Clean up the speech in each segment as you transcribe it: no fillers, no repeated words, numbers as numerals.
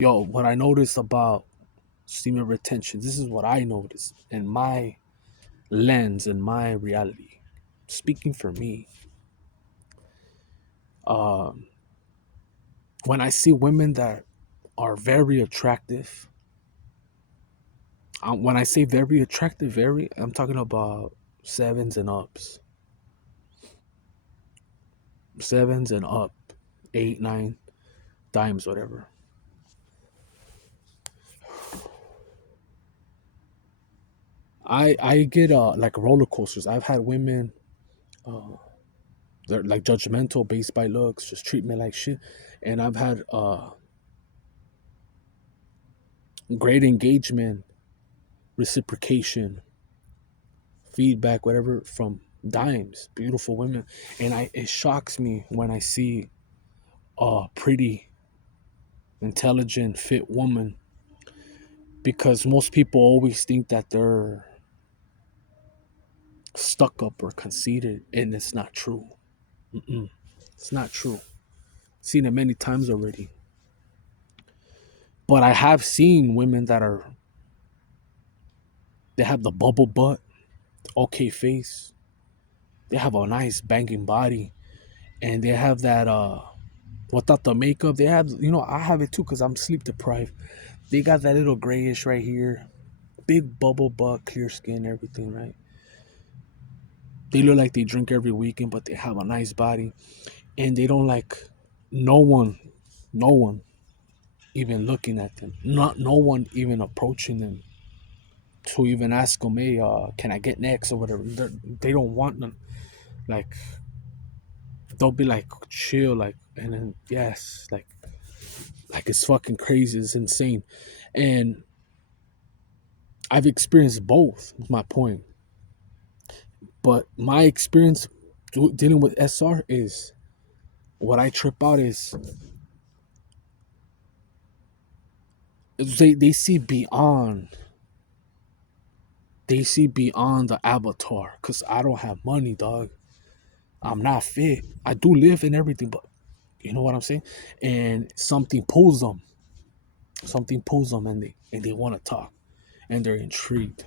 Yo, what I noticed about semen retention, this is what I noticed in my lens and my reality. Speaking for me, um, when I see women that are very attractive, when I say very attractive, I'm talking about sevens and ups, sevens and up, eight, nine, dimes, whatever. I get like roller coasters. I've had women they're like judgmental based by looks, just treat me like shit, and I've had great engagement, reciprocation, feedback, whatever from dimes, beautiful women, and it shocks me when I see a pretty, intelligent, fit woman because most people always think that they're stuck up or conceited, and it's not true. Mm-mm. It's not true. Seen it many times already. But I have seen women that are they have the bubble butt, okay face, they have a nice banging body, and they have that without the makeup, they have, I have it too because I'm sleep deprived. They got that little grayish right here, big bubble butt, clear skin, everything, right? They look like they drink every weekend, but they have a nice body, and they don't like no one, no one even looking at them, not no one even approaching them to even ask them, hey, can I get next or whatever. They don't want them. Like they'll be like chill, like, and then yes, like it's fucking crazy, it's insane, and I've experienced both. Is my point, but my experience dealing with SR is what I trip out is they see beyond. They see beyond the avatar because I don't have money, dog. I'm not fit. I do live and everything, but you know what I'm saying? And something pulls them. Something pulls them and they want to talk and they're intrigued.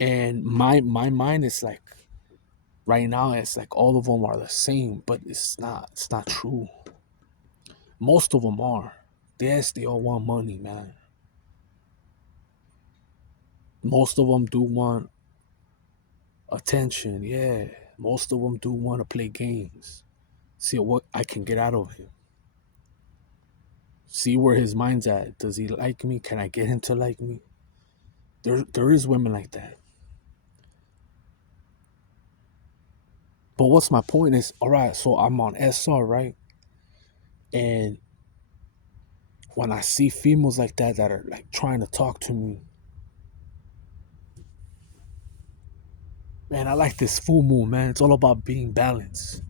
And my mind is like right now it's like all of them are the same, but it's not true. Most of them are. Yes, they all want money, man. Most of them do want attention, yeah. Most of them do want to play games. See what I can get out of him. See where his mind's at. Does he like me? Can I get him to like me? There is women like that. But what's my point is, all right, so I'm on SR, right? And when I see females like that are like trying to talk to me, man, I like this full moon, man. It's all about being balanced.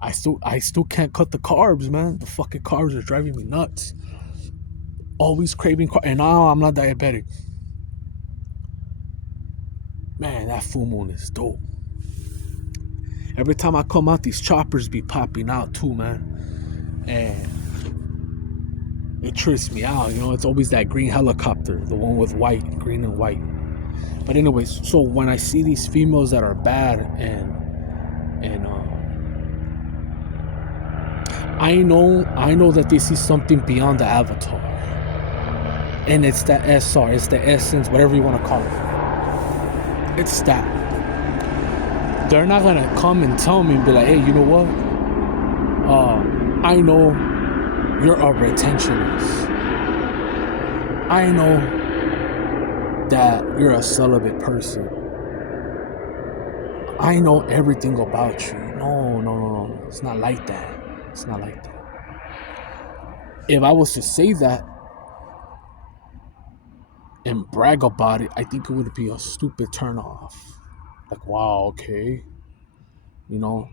I still can't cut the carbs, man. The fucking carbs are driving me nuts. Always craving carbs, and now I'm not diabetic. Man, that full moon is dope. Every time I come out, these choppers be popping out too, man. And it trips me out, It's always that green helicopter, the one with white, green and white. But anyways, so when I see these females that are bad and I know that they see something beyond the avatar, and it's the SR, it's the essence, whatever you want to call it. It's that they're not gonna come and tell me and be like, hey, you know what? I know you're a retentionist. I know that you're a celibate person. I know everything about you. No, no, no, no. It's not like that. It's not like that. If I was to say that and brag about it, I think it would be a stupid turnoff. Like, wow, okay, you know,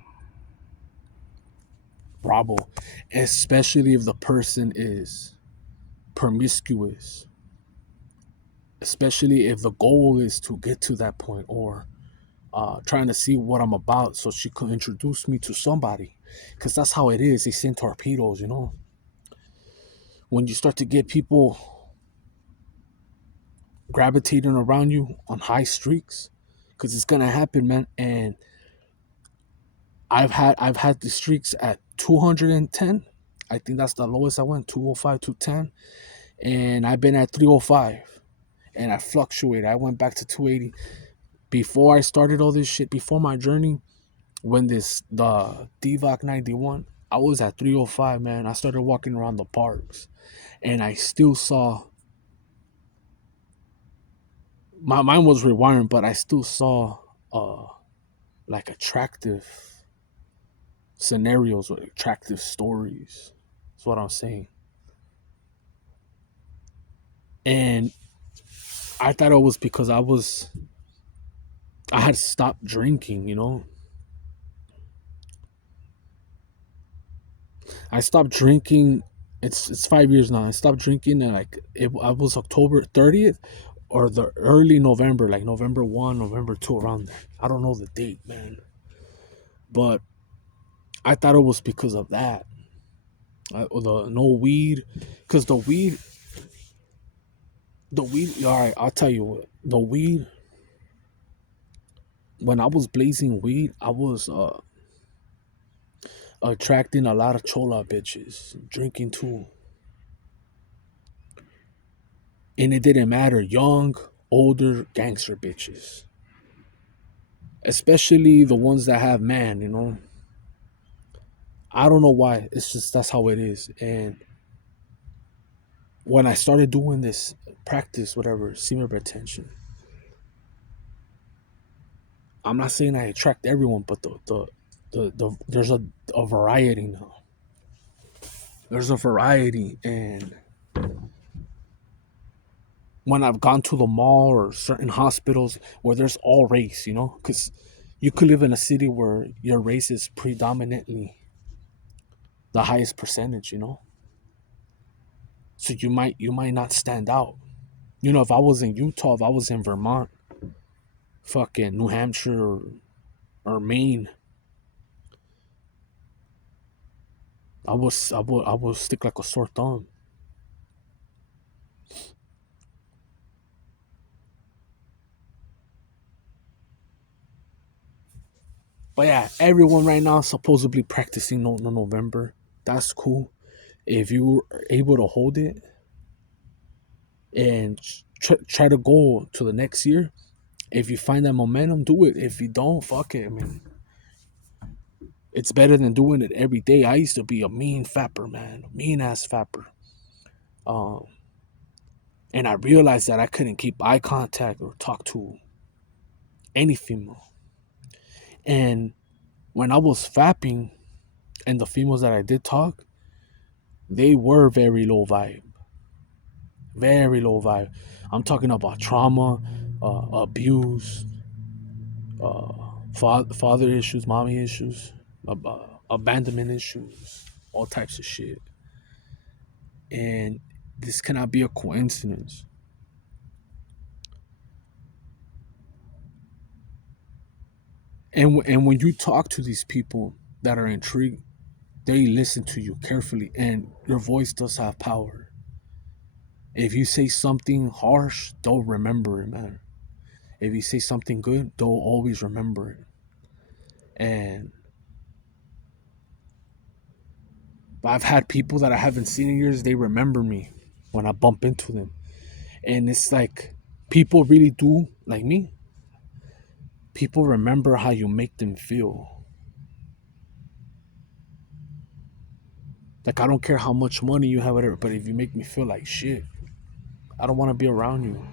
bravo. Especially if the person is promiscuous. Especially if the goal is to get to that point or trying to see what I'm about so she could introduce me to somebody. Because that's how it is. They send torpedoes, when you start to get people gravitating around you on high streaks, because it's gonna happen, man. And I've had the streaks at 210. I think that's the lowest I went, 205, 210. And I've been at 305. And I fluctuated. I went back to 280. Before I started all this shit, before my journey, when the DVOC 91, I was at 305, man. I started walking around the parks. And I still saw my mind was rewiring, but I still saw like attractive scenarios or attractive stories. That's what I'm saying. And I thought it was because I had stopped drinking, you know. I stopped drinking. It's 5 years now. I stopped drinking, and I was October 30th or the early November, like November 1, November 2, around there. I don't know the date, man. But I thought it was because of that. The no weed, because the weed. All right, I'll tell you what. The weed. When I was blazing weed, I was attracting a lot of chola bitches, drinking too, and it didn't matter, young, older, gangster bitches, especially the ones that have man. You know, I don't know why. It's just that's how it is. And when I started doing this practice, whatever, semen retention, I'm not saying I attract everyone, but there's a variety now. There's a variety, and when I've gone to the mall or certain hospitals where there's all race, you know, because you could live in a city where your race is predominantly the highest percentage, you know, so you might not stand out. You know, if I was in Utah, if I was in Vermont, fucking New Hampshire or Maine, I would stick like a sore thumb. But yeah, everyone right now is supposedly practicing no November. That's cool. If you're able to hold it and try to go to the next year, if you find that momentum, do it. If you don't, fuck it. I mean, it's better than doing it every day. I used to be a mean fapper, man, mean ass fapper. Um, and I realized that I couldn't keep eye contact or talk to any female. And when I was fapping, and the females that I did talk, they were very low vibe. I'm talking about trauma, abuse, father issues, mommy issues, abandonment issues, all types of shit. And this cannot be a coincidence. And when you talk to these people that are intrigued, they listen to you carefully, and your voice does have power. If you say something harsh, they'll remember it, man. If you say something good, they'll always remember it. And I've had people that I haven't seen in years, they remember me when I bump into them. And it's like people really do, like me, people remember how you make them feel. Like, I don't care how much money you have, whatever, but if you make me feel like shit, I don't want to be around you.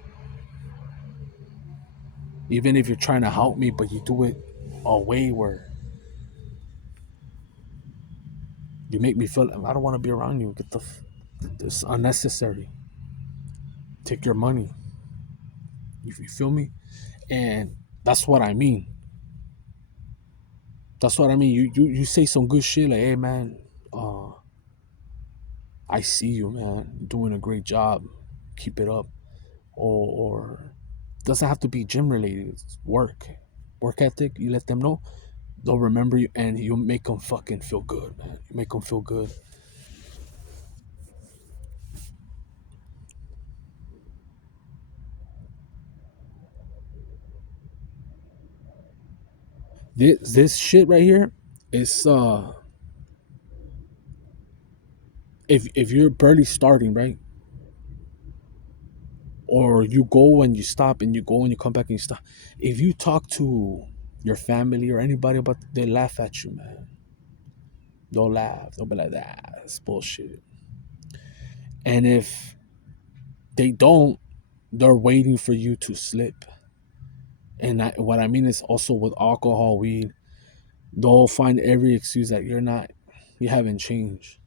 Even if you're trying to help me, but you do it a way where you make me feel like I don't want to be around you. It's unnecessary. Take your money. You feel me? And that's what I mean. That's what I mean. You say some good shit like, hey man, uh, I see you, man, doing a great job. Keep it up. Or doesn't have to be gym related. It's work ethic. You let them know, they'll remember you, and you make them fucking feel good, man. You make them feel good. This shit right here is if you're barely starting, right? Or you go and you stop and you go and you come back and you stop. If you talk to your family or anybody about, they laugh at you, man. They'll laugh. They'll be like, that's bullshit. And if they don't, they're waiting for you to slip. And what I mean is also with alcohol, weed, they'll find every excuse that you haven't changed.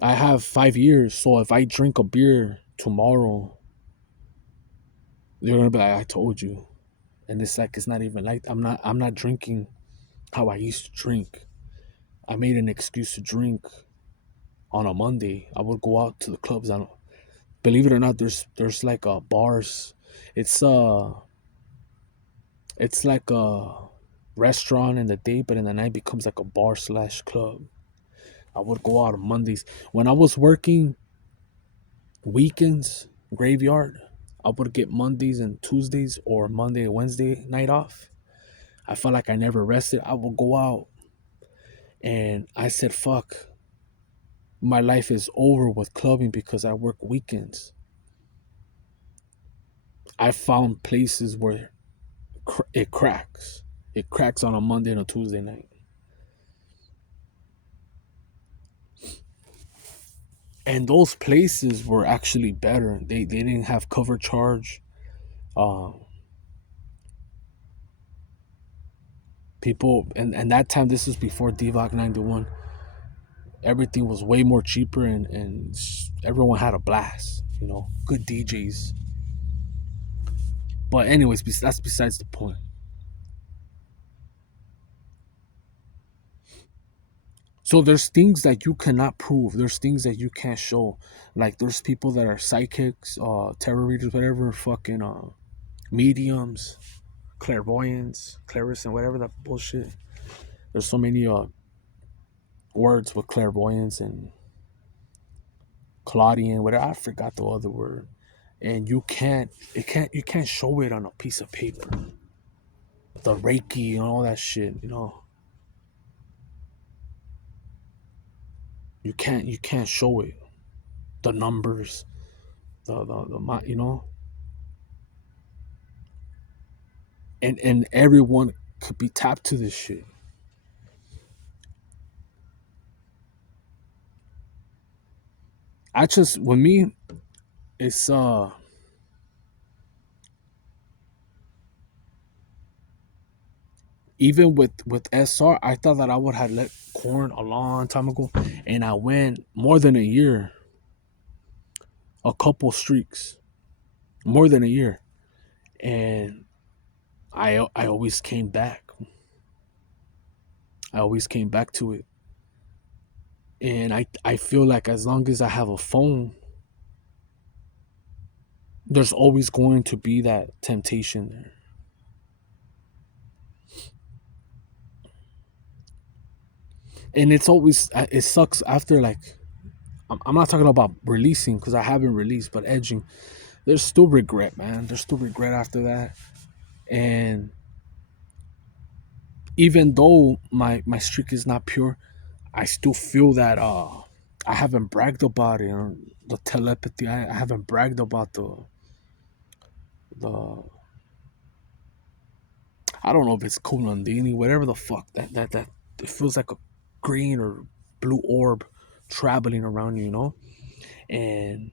I have 5 years, so if I drink a beer tomorrow, they're gonna be like, I told you. And it's like it's not even like I'm not drinking how I used to drink. I made an excuse to drink on a Monday. I would go out to the clubs. I don't, believe it or not, there's like bars. It's it's like a restaurant in the day, but in the night becomes like a bar slash club. I would go out on Mondays when I was working weekends graveyard. I would get Mondays and Tuesdays or Monday and Wednesday night off. I felt like I never rested. I would go out and I said, fuck, my life is over with clubbing because I work weekends. I found places where it cracks. It cracks on a Monday and a Tuesday night. And those places were actually better. They didn't have cover charge. Uh, People, and that time, this was before DVOC 91. Everything was way more cheaper, and everyone had a blast. Good DJs. But anyways, that's besides the point. So there's things that you cannot prove. There's things that you can't show. Like there's people that are psychics, tarot readers, whatever, fucking mediums, clairvoyants, clarice, and whatever that bullshit. There's so many words with clairvoyance and Claudian, whatever. I forgot the other word. And you can't show it on a piece of paper. The Reiki and all that shit. You can't show it. The numbers, the and everyone could be tapped to this shit. I just with me, it's even with SR, I thought that I would have let corn a long time ago, and I went more than a year, a couple streaks, more than a year, and I always came back. I always came back to it, and I feel like as long as I have a phone, there's always going to be that temptation there. And it's always it sucks after, like, I'm not talking about releasing because I haven't released, but edging. There's still regret, man. There's still regret after that, and even though my streak is not pure, I still feel that I haven't bragged about it. Or the telepathy. I haven't bragged about the I don't know if it's Kulandini, whatever the fuck that it feels like a green or blue orb traveling around you, and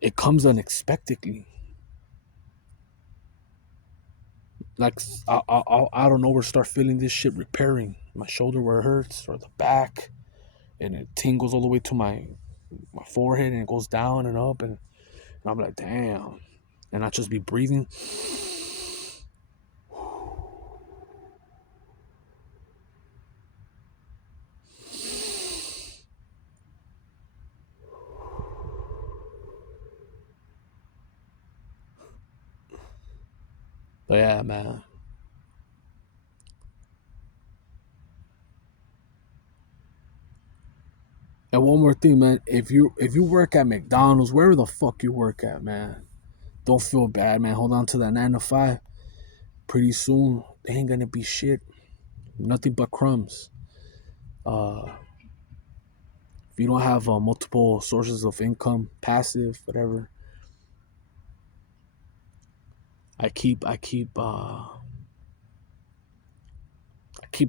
it comes unexpectedly. Like I don't know where, start feeling this shit repairing my shoulder where it hurts or the back, and it tingles all the way to my forehead, and it goes down and up, and I'm like, damn, and I just be breathing. But yeah, man. And one more thing, man. If you work at McDonald's, wherever the fuck you work at, man, don't feel bad, man. Hold on to that 9 to 5. Pretty soon, ain't gonna be shit. Nothing but crumbs. Uh, if you don't have multiple sources of income, passive, whatever, I keep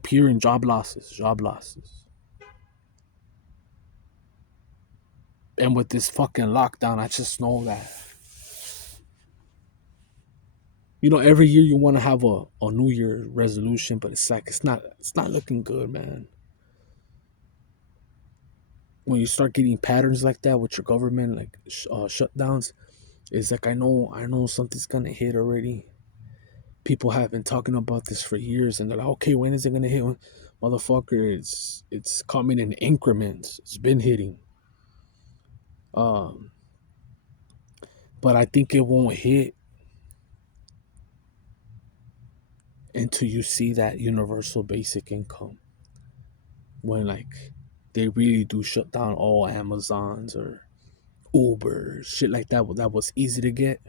hearing job losses, and with this fucking lockdown, I just know that every year you want to have a New Year resolution, but it's like it's not looking good, man. When you start getting patterns like that with your government, like shutdowns, it's like I know something's gonna hit already. People have been talking about this for years, and they're like, okay, when is it gonna hit? Motherfucker, it's coming in increments. It's been hitting, um, but I think it won't hit until you see that universal basic income. When like they really do shut down all Amazons or Ubers, shit like that. That was easy to get.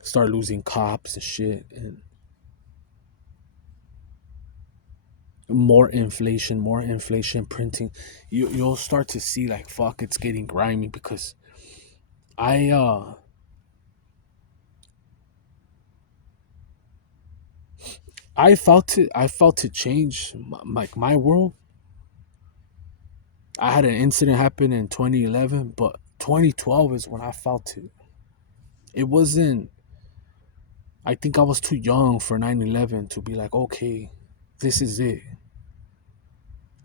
Start losing cops and shit, and more inflation printing. You'll start to see like fuck, it's getting grimy because I uh I felt it change my world. I had an incident happen in 2011, but 2012 is when I felt it. It wasn't. I think I was too young for 9/11 to be like, okay, this is it.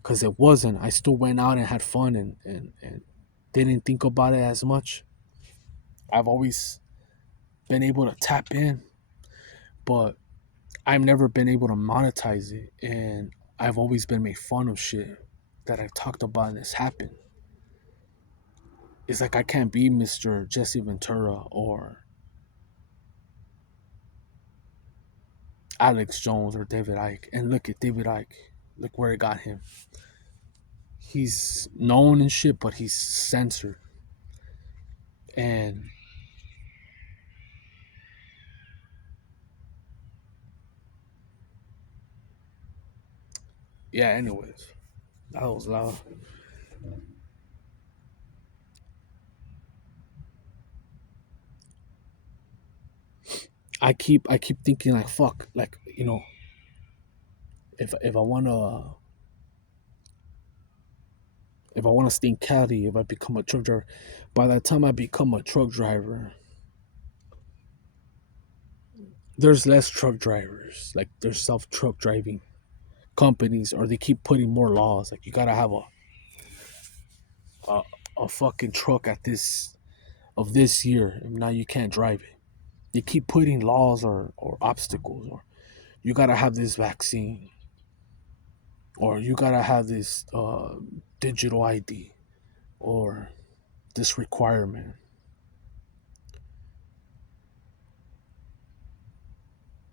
Because it wasn't. I still went out and had fun and didn't think about it as much. I've always been able to tap in, but I've never been able to monetize it. And I've always been made fun of shit that I talked about and this happened. It's like I can't be Mr. Jesse Ventura or Alex Jones or David Icke. And look at David Icke. Look where it got him. He's known and shit, but he's censored. And yeah, anyways, that was loud. I keep thinking like fuck, like if I wanna stay in Cali, if I become a truck driver, by the time I become a truck driver, there's less truck drivers. Like there's self truck driving companies, or they keep putting more laws. Like you gotta have a a fucking truck at this of this year, and now you can't drive it. They keep putting laws or obstacles, or you gotta have this vaccine, or you gotta have this digital ID, or this requirement,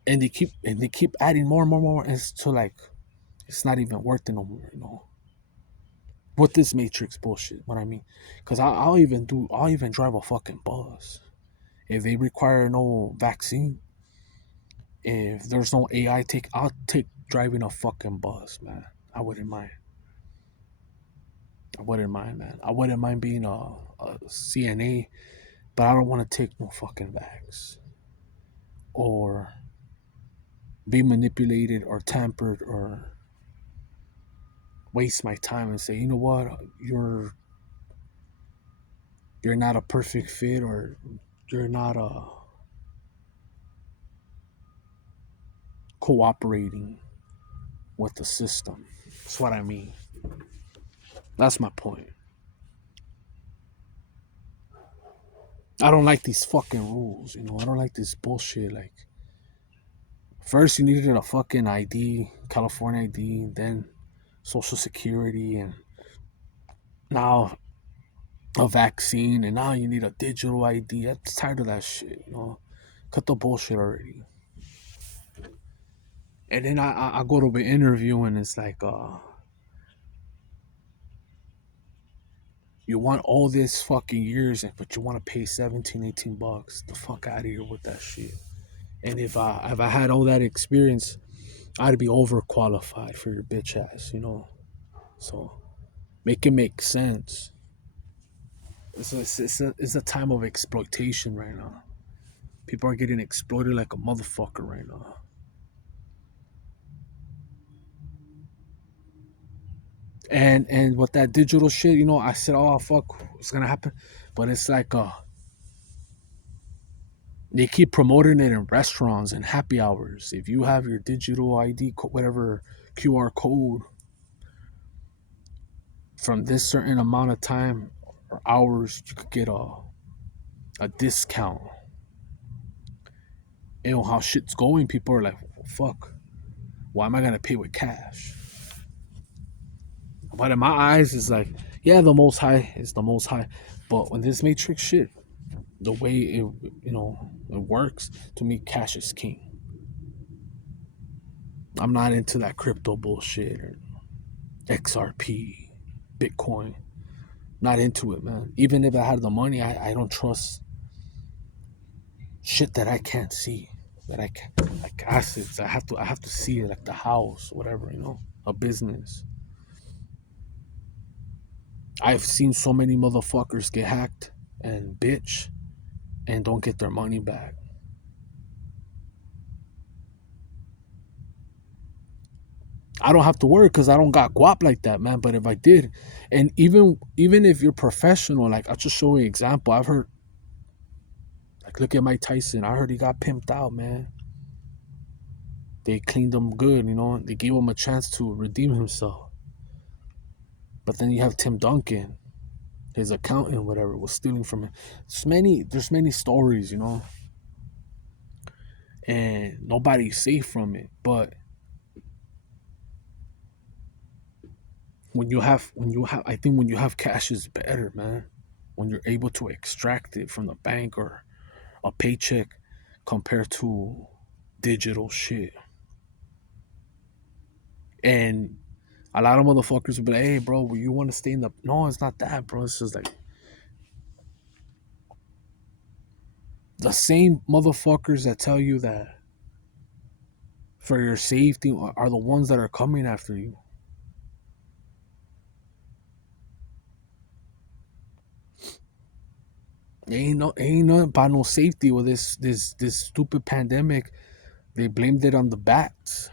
and they keep adding more and more and more, and it's to like it's not even worth it no more. With this matrix bullshit, what I mean, because I'll even drive a fucking bus if they require no vaccine. If there's no AI, I'll take driving a fucking bus, man. I wouldn't mind. I wouldn't mind, man. I wouldn't mind being a CNA, but I don't want to take no fucking vax or be manipulated or tampered or waste my time and say, you know what, you're not a perfect fit, or you're not cooperating with the system. That's what I mean. That's my point. I don't like these fucking rules. I don't like this bullshit. Like, first you needed a fucking ID, California ID, then Social Security, and now a vaccine, and now you need a digital ID. I'm tired of that shit. Cut the bullshit already. And then I go to the interview, and it's like, you want all this fucking years, but you want to pay 17, $18. The fuck out of here with that shit. And if I had all that experience, I'd be overqualified for your bitch ass, you know. So make it make sense. It's a time of exploitation right now. People are getting exploited like a motherfucker right now. And with that digital shit, you know, I said, oh fuck, what's gonna happen? But it's like they keep promoting it in restaurants and happy hours. If you have your digital ID, whatever QR code from this certain amount of time or hours, you could get a discount. You know how shit's going. People are like, well, fuck, why am I gonna pay with cash? But in my eyes, it's like, yeah, the most high is the most high. But when this matrix shit, the way it works, to me, cash is king. I'm not into that crypto bullshit or XRP, Bitcoin. Not into it, man. Even if I had the money, I don't trust shit that I can't see. That I can, like assets. I have to see it, like the house, whatever, a business. I've seen so many motherfuckers get hacked and bitch and don't get their money back. I don't have to worry because I don't got guap like that, man. But if I did, and even if you're professional, like I'll just show you an example. I've heard, like, look at Mike Tyson. I heard he got pimped out, man. They cleaned him good, They gave him a chance to redeem himself. But then you have Tim Duncan, his accountant, whatever, was stealing from him. There's many stories, and nobody's safe from it. But I think when you have cash is better, man. When you're able to extract it from the bank or a paycheck compared to digital shit. And a lot of motherfuckers will be like, hey bro, you want to stay in the no, it's not that, bro. It's just like the same motherfuckers that tell you that for your safety are the ones that are coming after you. Ain't nothing about no safety with this stupid pandemic. They blamed it on the bats.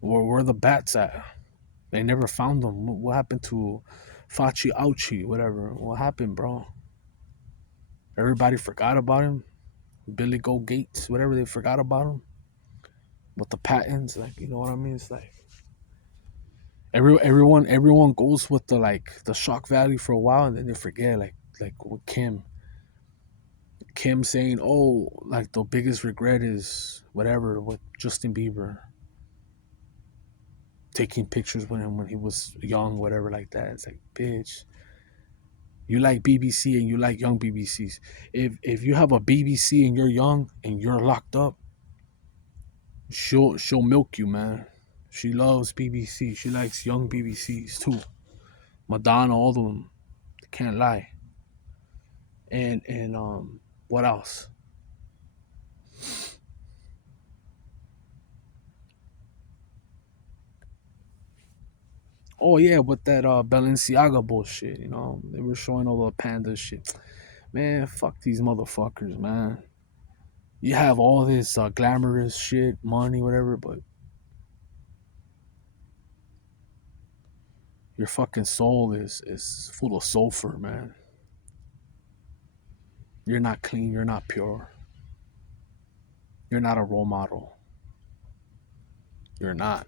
Where the bats at? They never found them. What happened to Fachi Ouchie, whatever? What happened, bro? Everybody forgot about him. Billy Go Gates, whatever, they forgot about him. With the patents, like, you know what I mean? It's like everyone goes with the shock value for a while and then they forget, like with Kim saying, oh, like the biggest regret is whatever with Justin Bieber taking pictures with him when he was young, whatever, like that. It's like, bitch, you like BBC and you like young BBCs. If you have a BBC and you're young and you're locked up, she'll milk you, man. She loves BBC. She likes young BBCs too. Madonna, all of them. Can't lie. And what else? Oh yeah, with that Balenciaga bullshit, they were showing all the panda shit. Man, fuck these motherfuckers, man. You have all this glamorous shit, money, whatever, but your fucking soul is full of sulfur, man. You're not clean. You're not pure. You're not a role model. You're not.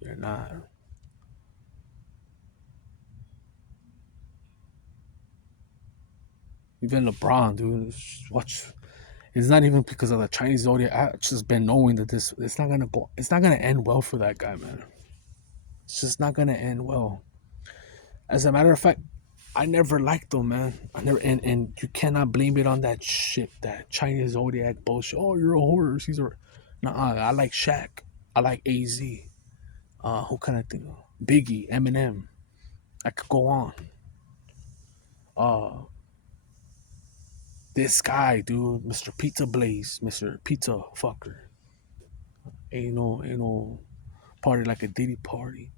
You're not. Even LeBron, dude. Watch. It's not even because of the Chinese zodiac. I've just been knowing that this it's not gonna go. It's not gonna end well for that guy, man. It's just not gonna end well. As a matter of fact, I never liked him, man. I never, and you cannot blame it on that shit, that Chinese zodiac bullshit. Oh, you're a horse. He's a. Nah, I like Shaq. I like Az. Who can I think of? Biggie, Eminem. I could go on. Uh, This guy, dude, Mr. Pizza Blaze, Mr. Pizza Fucker. Ain't no party like a Diddy party.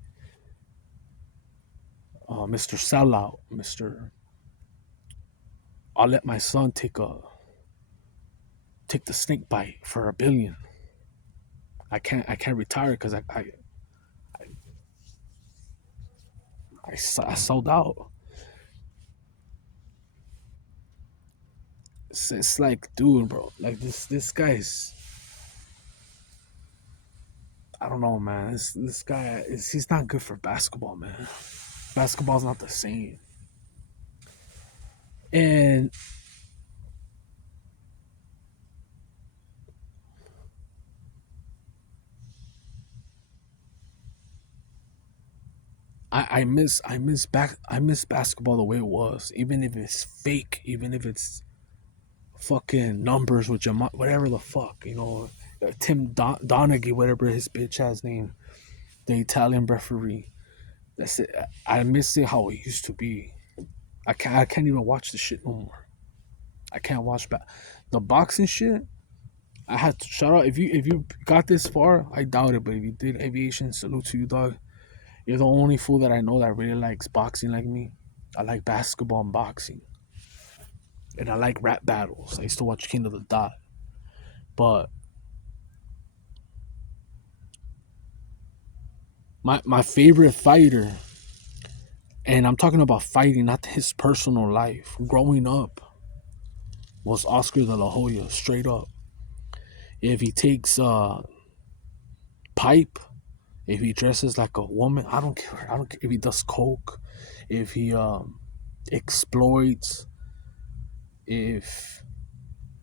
Mr. Sellout, Mr. I'll let my son take the snake bite for $1 billion. I can't retire because I sold out. It's like, dude, bro, like this guy's, I don't know, man. This guy is, he's not good for basketball, man. Basketball's not the same. And I miss basketball the way it was, even if it's fake, even if it's fucking numbers with Jamal, whatever the fuck, Tim Donaghy, whatever his bitch ass name, the Italian referee. That's it. I miss it how it used to be. I can't even watch the shit no more. I can't watch the boxing shit. I had to shout out if you got this far. I doubt it, but if you did, aviation, salute to you, dog. You're the only fool that I know that really likes boxing like me. I like basketball and boxing, and I like rap battles. I used to watch King of the Dot, but my favorite fighter, and I'm talking about fighting, not his personal life. Growing up, was Oscar de la Hoya. Straight up, if he takes pipe, if he dresses like a woman, I don't care. I don't care if he does coke, if he exploits, if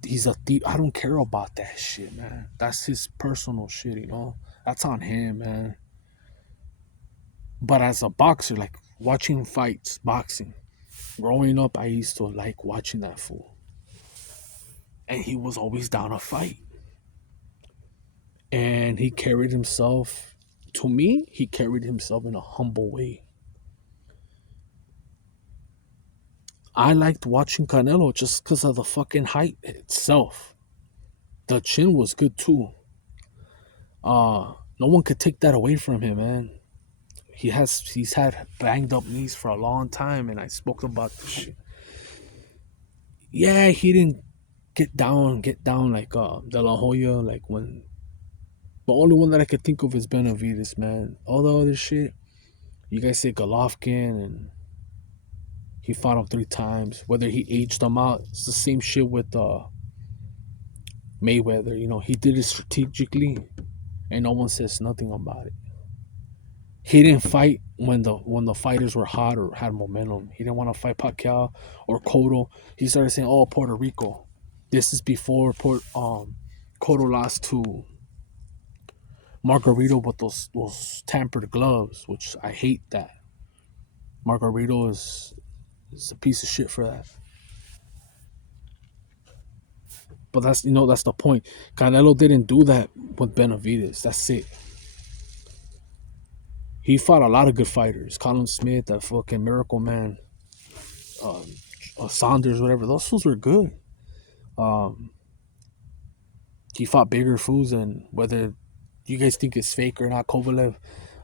he's a thief. I don't care about that shit, man. That's his personal shit. That's on him, man. But as a boxer, like watching fights, boxing, growing up, I used to like watching that fool. And he was always down to fight. And he carried himself, to me, he carried himself in a humble way. I liked watching Canelo just because of the fucking height itself. The chin was good too. No one could take that away from him, man. He's had banged up knees for a long time, and I spoke about this shit. Yeah, he didn't get down like De La Hoya, like when the only one that I could think of is Benavides, man. All the other shit, you guys say Golovkin, and he fought him 3 times. Whether he aged him out, it's the same shit with Mayweather. He did it strategically, and no one says nothing about it. He didn't fight when the fighters were hot or had momentum. He didn't want to fight Pacquiao or Cotto. He started saying, "Oh, Puerto Rico." This is before Cotto lost to Margarito with those tampered gloves, which I hate that. Margarito is a piece of shit for that. But that's the point. Canelo didn't do that with Benavides. That's it. He fought a lot of good fighters. Colin Smith, that fucking Miracle Man, um, Saunders, whatever. Those fools were good. Um, he fought bigger fools, and whether you guys think it's fake or not, Kovalev,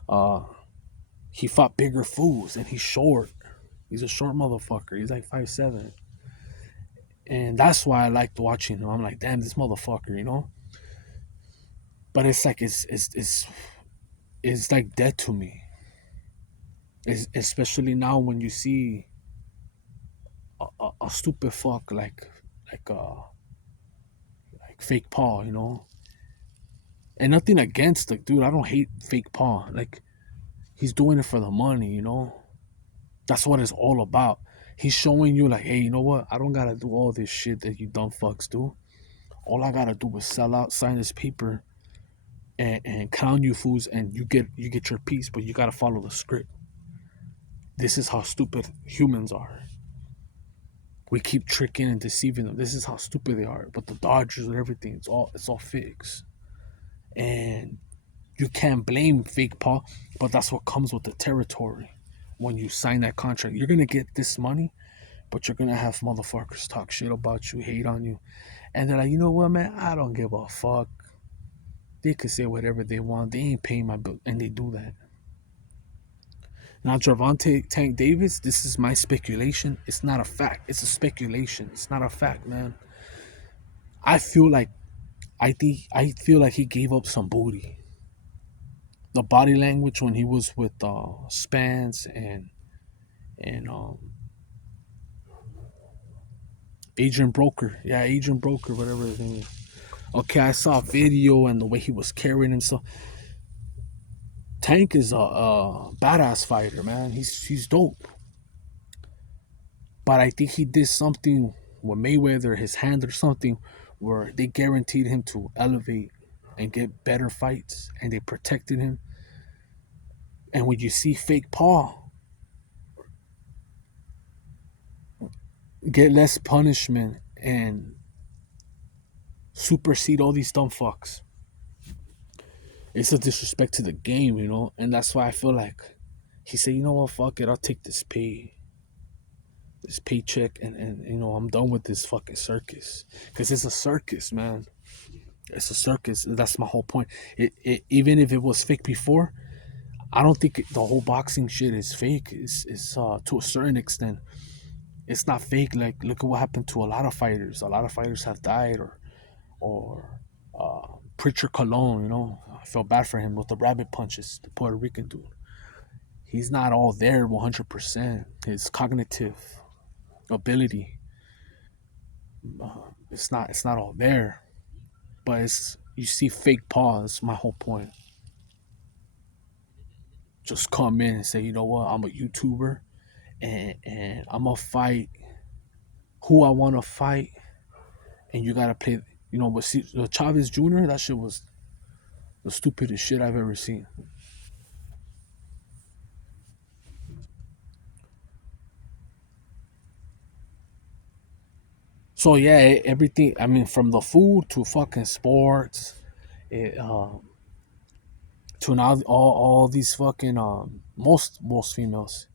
uh, he fought bigger fools, and he's short. He's a short motherfucker. He's like 5'7", and that's why I liked watching him. I'm like, damn, this motherfucker. But it's like it's like dead to me. Especially now when you see a stupid fuck like uh like fake Paul. And nothing against the dude. I don't hate fake Paul. Like, he's doing it for the money. That's what it's all about. He's showing you like, hey, you know what? I don't gotta do all this shit that you dumb fucks do. All I gotta do is sell out, sign this paper, and clown you fools, and you get your piece, but you gotta follow the script. This is how stupid humans are. We keep tricking and deceiving them. This is how stupid they are. But the Dodgers and everything, it's all fixed. And you can't blame fake Paul, but that's what comes with the territory. When you sign that contract, you're gonna get this money, But you're gonna have motherfuckers talk shit about you, hate on you, and they're like, you know what, man? I don't give a fuck. They could say whatever they want. They ain't paying my bill, and they do that. Now, Javante Tank Davis, this is my speculation. It's not a fact. It's a speculation. It's not a fact, man. I feel like I feel like he gave up some booty. The body language when he was with Spence and Adrian Broker, yeah, Adrian Broker, whatever his name is. Okay, I saw a video and the way he was carrying himself. Tank is a badass fighter, man. He's dope. But I think he did something with Mayweather, his hand or something, where they guaranteed him to elevate and get better fights, and they protected him. And when you see fake Paul get less punishment and supersede all these dumb fucks, it's a disrespect to the game, you know. And that's why I feel like he said, you know what, fuck it, I'll take this paycheck, and you know, I'm done with this fucking circus, because it's a circus, man. It's a circus. That's my whole point. Even if it was fake before, I don't think the whole boxing shit is fake. It's to a certain extent, it's not fake. Like, look at what happened to a lot of fighters. A lot of fighters have died, or Preacher Cologne. You know, I felt bad for him with the rabbit punches, the Puerto Rican dude. He's not all there 100%. His cognitive ability, it's not all there. But it's, you see fake Paul. That's my whole point. Just come in and say, you know what, I'm a YouTuber, and I'm gonna fight who I want to fight, and you gotta play. You know, but see, Chavez Jr., that shit was the stupidest shit I've ever seen. So yeah, everything. I mean, from the food to fucking sports, it, to now all these fucking most females,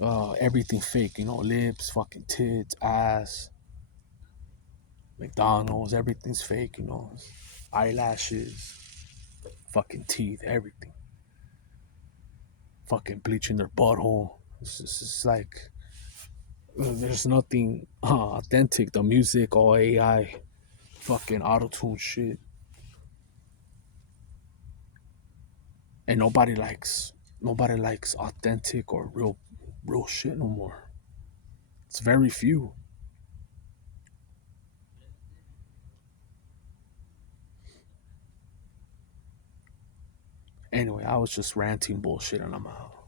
everything fake. You know, lips, fucking tits, ass, McDonald's, everything's fake. You know, eyelashes, fucking teeth, everything. Fucking bleaching their butthole. It's like there's nothing authentic. The music, all AI, fucking auto tune shit, and nobody likes authentic or real shit no more. It's very few. Anyway, I was just ranting bullshit, and I'm out.